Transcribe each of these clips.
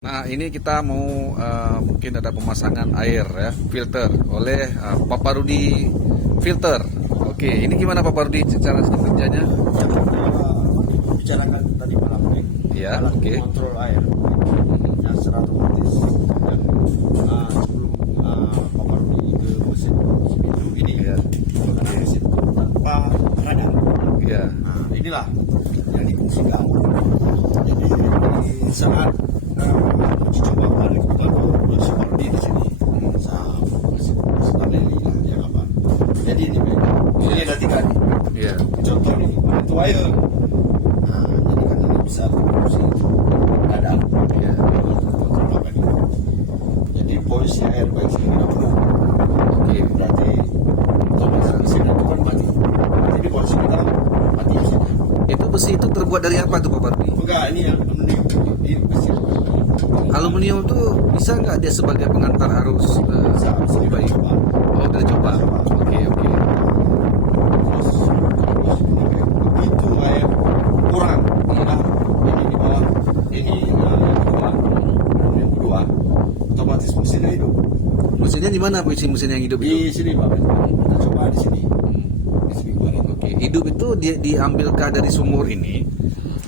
Nah, ini kita mau mungkin ada pemasangan air ya, filter oleh Papa Rudi Filter. Oke, ini gimana Papa Rudi secara kerjanya? Bicarakan tadi malam nih. Ya, alat oke. kontrol air yang secara otomatis dan sebelum Papa Rudi ke mesin itu ini Ya. karena mesin itu tanpa radar. Ya. Nah, inilah yang difungsikan. Jadi di saat uji coba kemarin kita udah seperti di sini sama Leli lah yang apa. Jadi ini ini ada tiga nih. Ya. Contoh nih, itu air. Nah, jadi kan ini bisa fungsi radar. Ya. Kontrol apa ini. Jadi posisi air baik sini tidak penuh. Oke. Berarti otomatis mesin itu kan mati. Jadi posisi kita mati mesin. Itu besi itu terbuat dari apa tuh Papa Rudi? Enggak, ini yang aluminium di mesin. Aluminium tuh bisa nggak dia sebagai pengantar arus Bisa baik? coba. Oh, udah coba. Coba. Oke, oke. Terus begitu air kurang, nah, ini di bawah, ini yang kedua, otomatis mesinnya hidup. Mesinnya di mana posisi mesin yang hidup itu? Di sini Pak, kita coba di sini, di sini kemarin. Oke, hidup itu diambilkah dari sumur ini?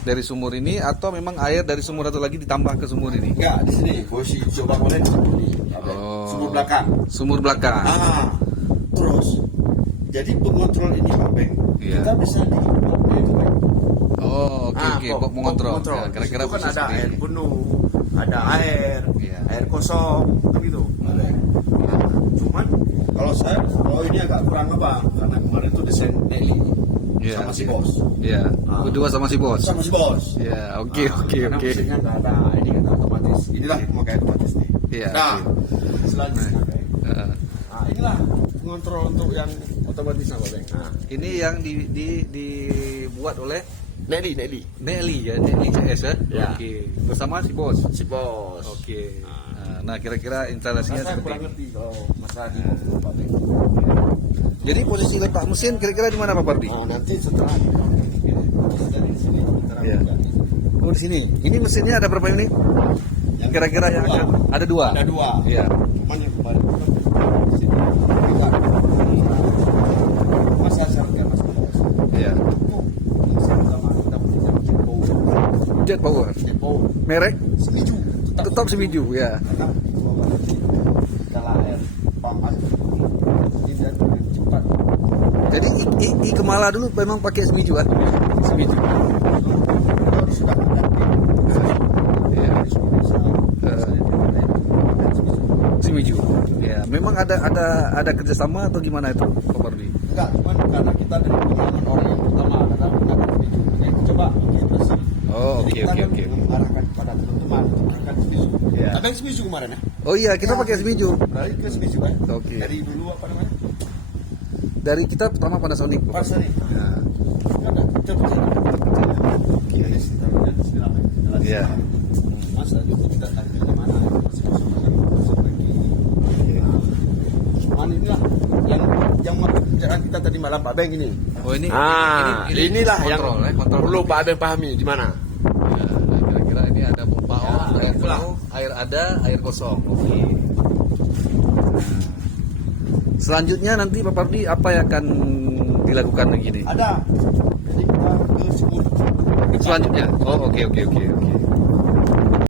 Dari sumur ini atau memang air dari sumur atau lagi ditambah ke sumur ini? Enggak, di sini, posisi coba kemarin di sini, sumur belakang. Sumur belakang. Terus, jadi pengontrol ini Pak Beng, Iya. kita bisa di boxnya itu Beng. Oh, oke oke, box mengontrol. mengontrol. Ya, kira-kira Itu kan posisi ada seperti air ini. penuh, ada air, Iya. air kosong, begitu. Ada. Cuman kalau ini agak kurang apa? Karena kemarin itu desain Nelly Iya. sama si bos, Ya, berdua sama si bos. sama si bos. Ya, oke oke Karena oke. mesinnya nggak ada, ini kan otomatis. Inilah memakai otomatis nih. Iya, Nah, oke. selanjutnya Beng. Eh, Nah, inilah pengontrol untuk yang otomatis apa Beng? Nah, ini yang dibuat oleh Nelly. Nelly ya, Nelly CS ya. Ya. Oke, bersama si bos. Si bos. Oke. Nah, kira-kira instalasinya Saya seperti kurang ini. ngerti kalau masalah di box itu, Pak Beng. Jadi posisi letak mesin kira-kira di mana Pak Pardi? Oh, nanti setelah dari sini kita Iya. rapikan. Oh, di sini. Ini mesinnya ada berapa unit? Kira-kira yang akan ada dua. Ada dua. Iya. Cuman yang kemarin itu kan di sini kita masa syaratnya mas bos. Iya. Itu mesin sama kita punya mesin power. Jet power. Mesin power. Merek Semiju. tetap Semiju ya. Karena itu apa? Kalau air panas ini dan cepat. Jadi I Kemala dulu memang pakai Semiju kan? Semiju. Kalau sudah ada Iya. bisa Semiju. Ya, memang ada kerjasama atau gimana itu Pak Pardi? enggak, cuman karena kita dari pengalaman orang yang pertama karena kita Semiju. Jadi coba kita sih. Oh, Jadi oke kita oke kan oke. mengarahkan kepada teman-teman untuk menggunakan Semiju. Iya. Ada yang Semiju kemarin ya? Oh iya, kita pakai Semiju. Dari ke Semiju kan? Oke. Dari dulu apa namanya? Dari kita pertama Panasonic. Pas ini. Ya. Ada kita percaya. Oke. Jadi kita lihat di sini lah. Iya. Masa itu kita tanya di mana? Masih lagi. Cuman inilah yang pembicaraan kita tadi malam Pak Beng ini. Oh ini. Inilah yang kontrol, kontrol. perlu Pak Beng pahami di mana. Ya, nah, kira-kira ini ada pompa Ya, on, air itulah. penuh, air ada, air kosong. Oke. Selanjutnya nanti Pak Pardi apa yang akan dilakukan lagi nih? Ada. Jadi kita ke sumur. Selanjutnya. Oh, oke oke oke oke.